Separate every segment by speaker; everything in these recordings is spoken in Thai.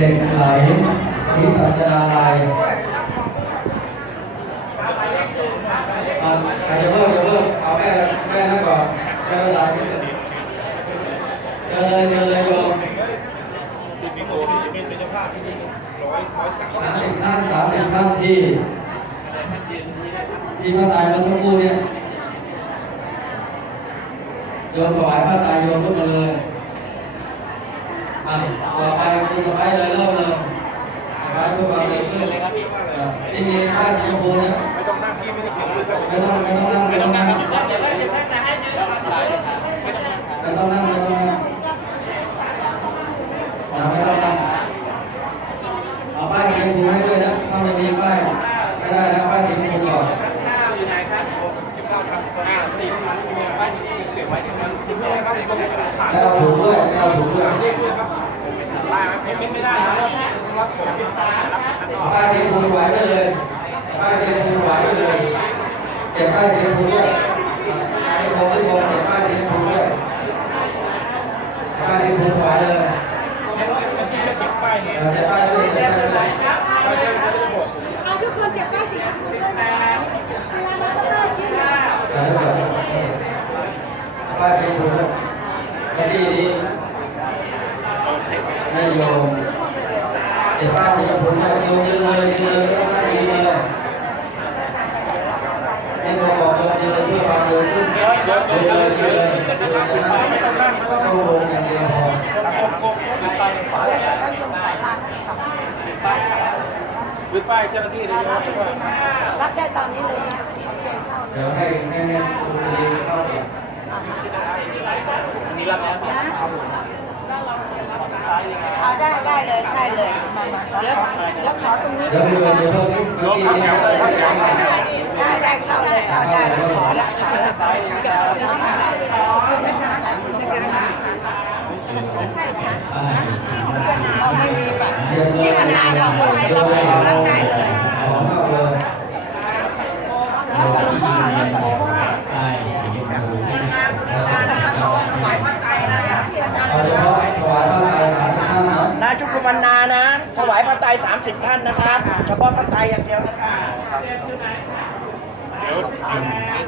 Speaker 1: เหล็กไหลที่สัชนาลัยอะใครจะเพิ่มจะเพิ่มเอาแม่แม่นั่งก่อนแม่เวลาที่สุดเชิญเลยเชิญเลยโยม
Speaker 2: จุดนี้โมที่เป็นเจ้าภาพที่นี่ร้อยร้อยสาม
Speaker 1: สามสิบท่านสามสิบท่านที่ที่พระตายเมื่อสักครู่เนี่ยโยมถวายพระตายโยมลุกมาเลย อะต่อไปคุณสบายเลยเริ่มเลยสบายเพื่อความเร็วขึ้นเลยครับพี่ที่มีผ้าสีชมพูนี่ย
Speaker 2: ไม่ต้องนั่งพี่ไม่ได้เขียนรับ
Speaker 1: ไม่ต้องไม่ต้องนั่งไม่ต้องนั่งไม่ต้องนั่งไม่ต้องนั่งอะไม่ต้องนั่งเอาป้ายสีชมพูให้ด้วยนะถ้าไม่มีป้ายไม่ได้นะป้ายสีชมพูก่อน
Speaker 2: ข้าวอยู่ไหนครับ คิดข้าวครับอ่าสี่พันมีบ้านนี้เก็บไว้ที่มันทิ้งไว้เลยครับตรงนี้ผ่าน
Speaker 1: แก้วถุงด้วยแก้วถุงด้วย
Speaker 2: เรียกด้วยครับป้าไม่เป็นไม่ได้ครับผมคิดตารับ
Speaker 1: ป้ายสีมพูไว้ได้เลยป้ายสีชมพูไว้ได้เลยเก็บป้ายสีชมพูด้วยไม่โกงไม่โกงเก็บป้ายสีชมพูด้วยป้ายสีชมพูไว้เลย
Speaker 2: ที่จะเก็บป้ายเนี่ย
Speaker 1: เออเก็บป้ายด้วยเก็บป้ายด้วย
Speaker 2: ไม่ใช่ไม่ได้บอก
Speaker 3: เอาทุกคนเก็บป้ายสีชมพูด้วยนะเวลาเราก็เลิกยื่น
Speaker 1: เดี๋ยวก่อน ป้ายสีชมพูด้วยไอ้ที่นี้ให้โยมเก็บป้ายสีชมพูด้วยโยมยืนเลยยืนเลยไม่ต้องนั่งยืนเลยให้บอกบอกโยมยืนเพื่อความเร็วขึ้น
Speaker 2: เดี๋ยว
Speaker 1: ยื
Speaker 2: เดี๋ยวน
Speaker 1: เล
Speaker 2: ยย
Speaker 1: ยืน
Speaker 2: ยว
Speaker 1: เลย
Speaker 2: ไม่ต้องนั่งไม่ต้องนั่ง
Speaker 1: ต้องลงอย่างเดียวพอ
Speaker 2: ครับกบกบขึ้นไปขวาขึ้นป้ายเจ้าหน้าที่เลยรับ
Speaker 3: ได้ตอนนี้เลยนะ
Speaker 1: เดี๋ยวให้ให้แม่ครูสีเข้าไป
Speaker 2: นี่รับแล้ว
Speaker 3: เอาได้ได้เลยได้เลยมามาเดี๋ยวเดี๋ยวขอตรงนี้
Speaker 1: เดี๋ยวมีคนเดี๋ยวเพิ่มนิดเมื่อกี้เนี่ย
Speaker 3: ได้ได้เข้าเลยเอาได้แล้วขอละขอละขอบคุณนะคะขอบคุณนะคะใช่ค่ะ
Speaker 1: อ่า
Speaker 3: เราไม่มีแบบ
Speaker 1: เดี๋ยว
Speaker 3: ที่มานานเราก็ให้เราเรารับได้เลย
Speaker 1: ของเข้าเลย
Speaker 3: แล้วก็หลวงพ่อแล้วก็หลวงพ่อ
Speaker 1: เอาเฉพาะถวายพระไตรสามสิบท่านนะ
Speaker 4: นาชุกุมันนานะ ถ วายพระไตร30ท่านนะครับเฉพาะพระไตรอย่างเดียวนะครับ
Speaker 2: เดี๋ยว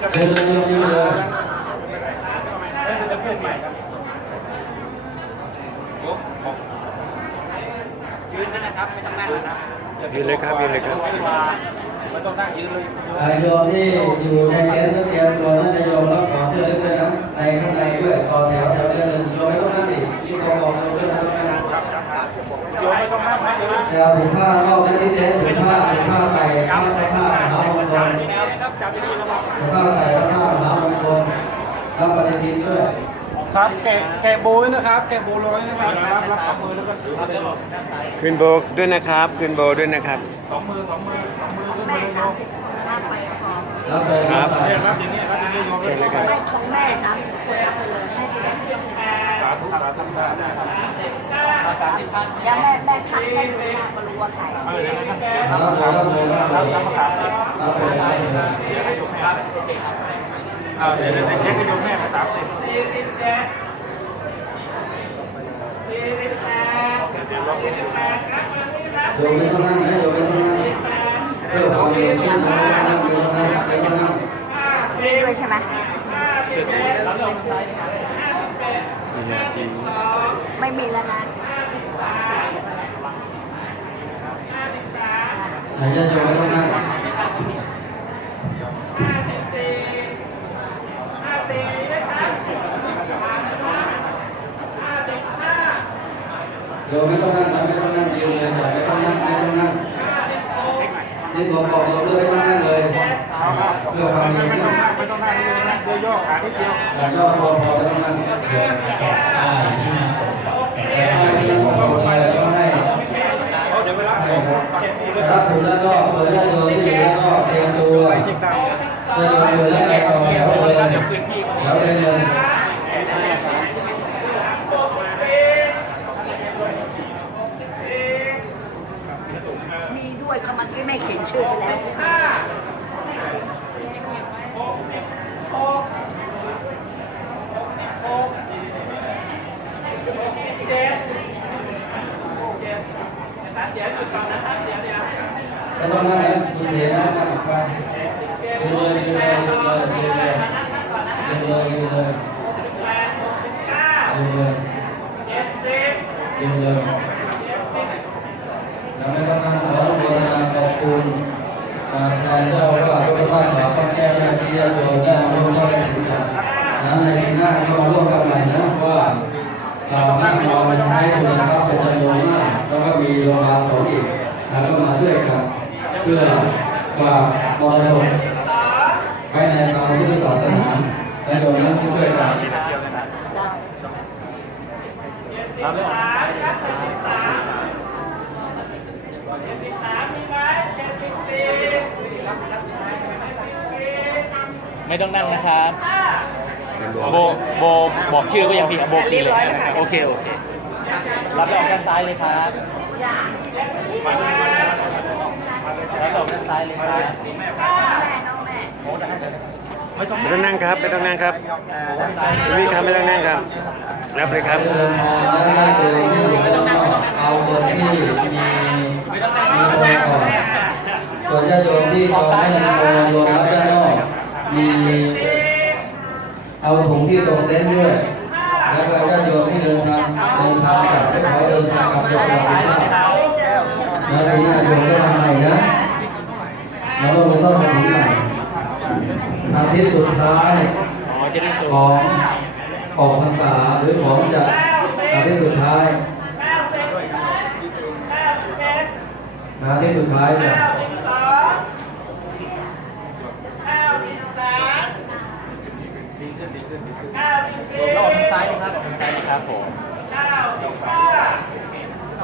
Speaker 2: จะ
Speaker 1: เดินเลยเดินเลย
Speaker 2: จะเพื่อนใหม่ครับยืนนะครับไม่ต้องนั่งนะ
Speaker 5: ยืนเลยครับยืนเลยครับ
Speaker 2: ไม่ต้องนั่งยืนเลย
Speaker 1: อ่าโยมที่อยู่ในเต็นท์เตรียมตัวท่าน ต้องนั่งนะ
Speaker 2: ยืน
Speaker 1: แถวถุงผ้านอกนั้ที่เต็นท์ถุงผ้าถุงผ้าใส่ผ้าใส่ผ้าหนาวมงคล
Speaker 2: ครับจับดีๆระวัง
Speaker 1: ถุงผ้าใส่ผ้ามหาวมงคลรับปฏิทินด้วย
Speaker 2: ครับแกะแกะโบยนะครับ แกะโบร้อยนะครับรับรับมือแล้วก็ถือไปเลย
Speaker 5: ขึ้นโบด้วยนะครับขึ้นโบด้วยนะครับ
Speaker 2: สองมือสองมือสองมือขึ้นมาเลยโยม
Speaker 1: รับไป
Speaker 5: ครั
Speaker 1: บ
Speaker 2: เนี่ยรับอย่างนี้รับอย่างนี้โยม
Speaker 5: เลยครับ
Speaker 3: ให้ของแม่สามสิบคนรับไปเลยให้สิ
Speaker 2: สาธุสาธุสาธุครับ สาธุพัน
Speaker 3: ยังแม่แม่คัดให้ดูนะก็รู้ว่าใคร
Speaker 2: เออเดี๋ยวนะครับ
Speaker 1: รับเลยรับเลยรับเลย
Speaker 2: รับรับประกาศเลย
Speaker 1: รับไปเลยรับไปเลย
Speaker 2: เดี๋ยวให้โยมแม่ครับโอเคครับเอาเดี๋ยวเดี๋ยวเช็คให้โยมแม่มาสามสิบเดี๋ยวไปดู
Speaker 1: โยมไม่ต้องนั่งนะโยมไม่ต้องนั่งเพื่อความเร็วขึ้นนะไม่งนั่งไม่ต้องนั่งไม่ต้องนั่ง
Speaker 3: นี่ด้วยใช่ไหม
Speaker 2: แล้วเราซ้าย
Speaker 5: นี่ฮะที่
Speaker 3: ไม่มีแล้วนะ
Speaker 1: ไหนจะไม่ต้องนั่งโยมไม่ต้องนั่งนะไม่ต้องนั่งเดียืนเลยจ้ะไม่ต้องนั่งไม่ต้องนั่งนี่ผมบอกโยมด้วยไม่ต้องนั่งเลยเพื่อความเร็ว
Speaker 2: ไม่ต้องนั่งไม่ต้องนั่งเลยนะเดี๋ยวย่อขานิดเดียว
Speaker 1: แต่ย่อพอพอไม่ต้องนั่งแต่าที่นั่ง แล้วก็
Speaker 2: เปิด
Speaker 1: หน้าโยนที่อยู่แล้วก็เตรียมตัว
Speaker 2: หน้า
Speaker 1: ยนอยู่แล้วก็ต่อแถวเลยแถวเดินเลย
Speaker 3: มีด้วยเขามันที่ไม่เขียนชื่อไปแล้ว
Speaker 2: เจ็
Speaker 3: ดเจ็ดนัดเจ็ดจุดตอนนั้น
Speaker 1: ไม่ต้องนั่งนะคุณเสียนะนั่งไปยืนเลยยืนเลยยืนเลยยืนเลยยืนเลยยืนเลยยืนเลยยืนเลยแล้วไม่ต้องนั่งขอโมทนาขอบคุณทางเจ้าว่าพระพุทธเจ้าขอข้าแก้วแม่ที่ญาติโยมได้มาร่วมทอดกฐินกันนะในปีหน้าก็มาร่วมกันใหม่นะเพราะว่าเรานั่งรอมันให้ทุนทรัพย์เป็นจำนวนมากแล้วก็มีโรงงานสองอีกนะก็มาช่วยกัน เพื่อฝากมรดกไว้ในทางพุทธศาสนาและโดยนั้นที่ช่วยกัน
Speaker 2: รับไม่ออกไม่ต้องนั่งนะครับ โบ โบ บอกชื่อก็ยังพี่โบคือเลยโอเค โอเค รับแล้วออกด้านซ้ายเลยครับ แล้วออกด้านซ้ายเลยครับ
Speaker 5: ไม่ต้องนั่งครับ ไม่ต้องนั่งครับคุณพี่ครับไม่ต้องนั่งครับรับเลยครับ
Speaker 1: เดินมองนั่นก็คือแล้วก็เอาคนที่มีมีโบก่อนส่วนเจ้าโยมที่เขาไม่มีโบโยมรับด้านนอกมีเอาถุงที่ตรงเต็นท์ด้วย แล้วก็ญาติโยมที่เดินทางเดินทางกลับไม่ขอเดินทางกลับโยมเราไม่ได้แล้วปีหน้าโยมก็มาใหม่นะแล้วเราไปต้องมาถึงใหม่ อาทิตย์สุดท้าย
Speaker 2: อ๋อจะได้สู
Speaker 1: ของออกพรรษาหรือของจะอาทิตย์สุดท้ายอาทิตย์สุดท้ายจะ
Speaker 2: แล้วออกทางซ้ายเลยครับออกทางซ้ายเลยครับผม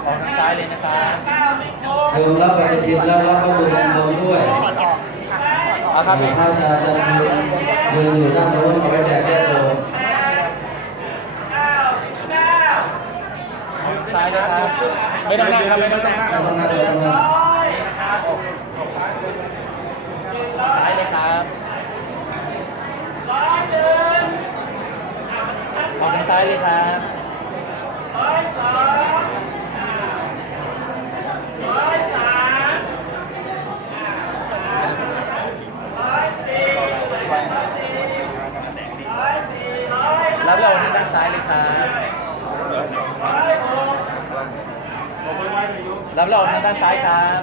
Speaker 2: ออกทางซ้ายเลยนะครับ
Speaker 1: เติมรับปฏิทินแล้วรับพระบุญบนด้วย
Speaker 2: เอาครับพี่
Speaker 1: ถ้าจะจะยืนอยู่ด้านโน้นเอาไว้แจกแก้ตัว
Speaker 2: ซ้ายเลยครับไม่ต้องนั่งครับไม่ต้องนั่ง
Speaker 1: ไม่ต้องนั่งไม่ต้องนั่ง
Speaker 2: ซ้ายเลยครับออกทางซ้ายเลยครับแล้วเราทางด้านซ้ายเลยครับ แล้วเราทางด้านซ้ายครับ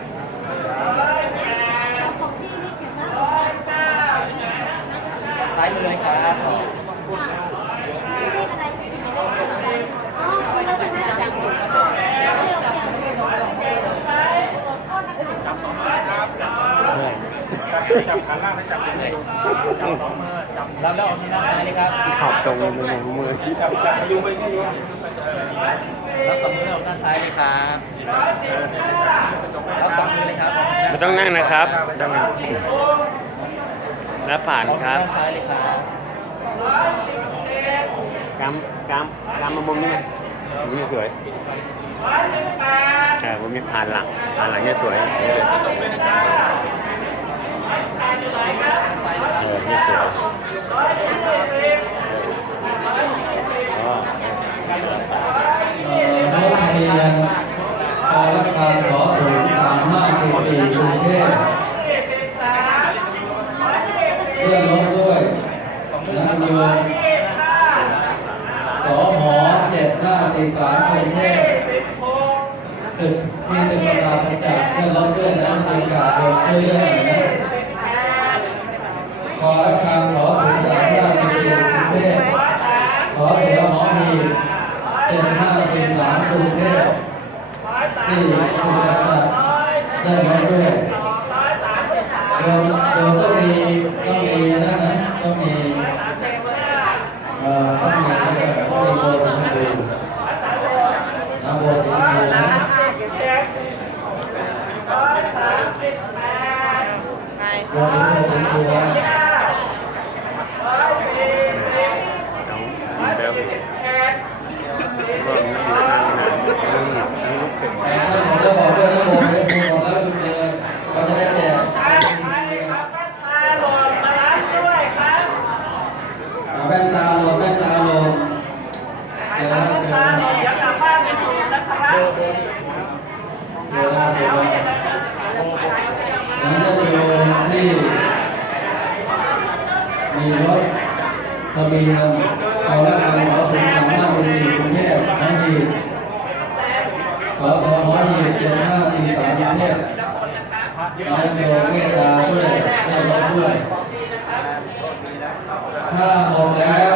Speaker 2: ซ้ายมือเลยครับ จับขาล่างและจับเลยรับแล้วเอาที่หน้าซ้ายเลยครับ
Speaker 5: ขอบตรงมือมือ
Speaker 2: จับจับยุงไปแค่นี้รับสองมือออกด้านซ้ายเลยครับรับสองมือเลยครับ
Speaker 5: ไม่ต้องนั่งนะครับต้องนั่งรับผ่านครับ
Speaker 2: ด้านซ้ายเลยครับ
Speaker 5: กำกำกำมามุมนี้มุมนี้สวยใช่มุมนี้ผ่านหลังผ่านหลังเนี่ยสวยนี่เลยเออนี่สวยอ๋อ
Speaker 1: น้องทะเบียนคอรักการขอถึงสามห้าสี่สี่กรุงเทพเพื่อนรถด้วยนักโยมสอหอเจ็ดห้าสี่สามกรุงเทพ ตึกที่ตึกประสาสัจจะเพื่อนรถด้วยนะบรรยากาศโยมช่วยเรื่องหน่อยนะขอรักการขอถึงสามห้าสี่สี่กรุงเทพขอเสือหมอมีเจ็ดห้าสี่สามกรุงเทพที่ตึกสัจจะได้รถด้วยเดี๋ยวเดี๋ยวต้องมีต้องมีนั่นนะต้องมีเอ่อต้องมีต้องมีต้องมีโบสีชมพูนะโบสีชมพูนะโบสีชมพูนะ
Speaker 5: เอาเดิมว่ามันอยู่นั่งนี่ลุกเป็น
Speaker 1: แต่ถ้าผมจะบอกด้วยนะโบสีชมพูบอกแล้วหยุดเลยเราจะได้แจกเอาแว่นตาโหลดแว่นตาโหลดเดี๋ยวนะเดี๋ยวนะเดี๋ยว เบียงขอรับการขอถึงสามห้าสี่กรุงเทพนะฮีขอสองร้อยยี่สิบเจ็ดห้าสี่สามกรุงเทพนายโยมเมตตาด้วยญาติโยมด้วย ถ้าหมดแล้ว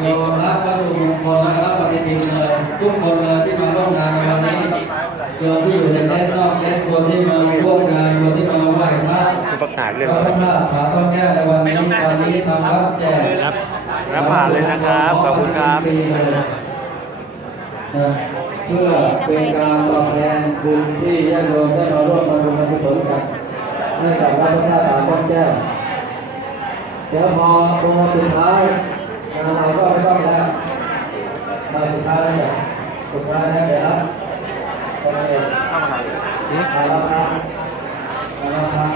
Speaker 1: โยมรับวัตถุมงคลและรับปฏิทินเลยทุกคนเลยที่มาร่วมงานในวันนี้โยมที่อยู่ในเต็นท์นอกเต็นท์คนที่มาร่วมงานคนที่มาไหว้พระ
Speaker 5: ประกาเรื่อง
Speaker 1: พระพระผาซ่อนแก้วในวันนี้วันนี้ทำวัดแจก
Speaker 5: ครับรับผ่านเลยนะครับขอบคุณครับ
Speaker 1: เพื่อเป็นการตอบแทนบุญที่ญาติโยมได้มาร่วมทำบุญทำกุศลกันให้กับพระพุทธผาซ่อนแก้วเดี๋ยวพอตัวสุดท้ายงานเราก็ไม่ต้องแล้วมาสุดท้ายแล้วสุดท้ายแล้วเดี๋ยวนะโอเคเอาละครับเอาละครับ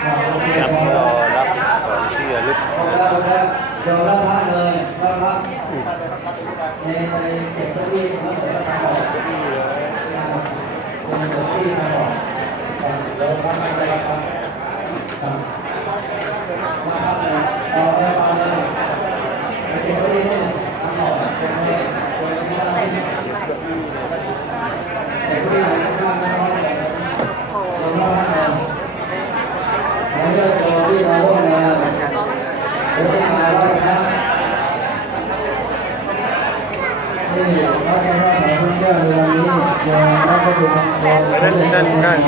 Speaker 1: เอาโอเค
Speaker 5: ครับ
Speaker 1: พอ
Speaker 5: ร
Speaker 1: แล้ว
Speaker 5: อรับของ ที่ระลึก
Speaker 1: พอแล้วพอแล้วเดี๋ยวรับพระเลยรับพระในในเก็บเก้าอี้แล้วเดี๋ยวก็ทำออกนะครับยังเก้าอี้ทำออกครับเดี๋ยวรับพระเลยครับครับมาครับเลยเอาเลยเอาเลยไปเก็บไว้ดีนี่ทำหน่อย
Speaker 5: ด้านด้านด้าน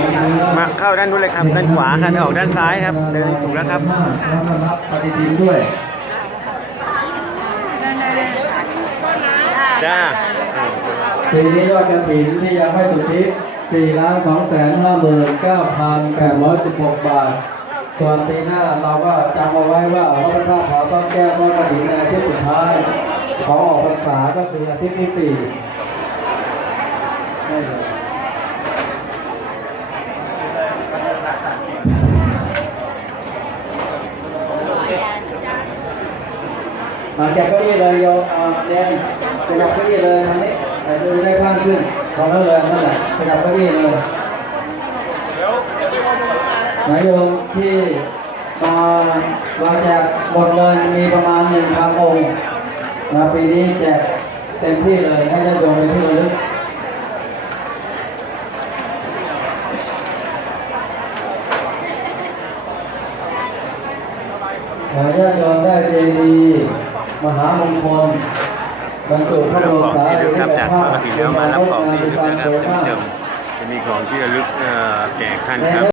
Speaker 5: มาเข้าด้านนู้นเลยครับด้านขวาครับออกด้านซ้ายครับเดินถูกแล้วครับ
Speaker 1: ปฏิทินด้วย
Speaker 5: จ้า
Speaker 1: ปีนี้ยอดกระถินที่ยังไม่สุทธิ4ล้าน2แสน5หมื่น9พันแปดร้อยบาทก่อนปีหน้าเราก็จำเอาไว้ว่าพระพุทธขอต้องแก้ต้อกระถินในอาทิตย์สุดท้ายขอออกพรรษาก็คืออาทิตย์ที่4 หลังจากก็ยี่เลยโยเอาแดงขยับก็ยี่เลยทางนี้แต่ดูได้กว้างขึ้นพอแล้วเลยนั่นแหละขยับก็ยี่เลยนายโยมที่มาหลังจากหมดเลยมีประมาณหนึ่งพันองค์นะปีนี้แจกเต็มที่เลยให้ญาติโยมเปนที่ระลึกขอญาติโยมได้เจดีย์ มหามงคลบรรจุพระบรมสารี
Speaker 5: ที่
Speaker 1: ริ
Speaker 5: ลึก
Speaker 1: ก
Speaker 5: ครับจาก
Speaker 1: ธา
Speaker 5: พระ
Speaker 1: ตุ
Speaker 5: กฐินแล้วมารับของที่ลึกนะครับท่านผู้ชมจะมีของที่ระลึกเอ่อแจกท่านครับ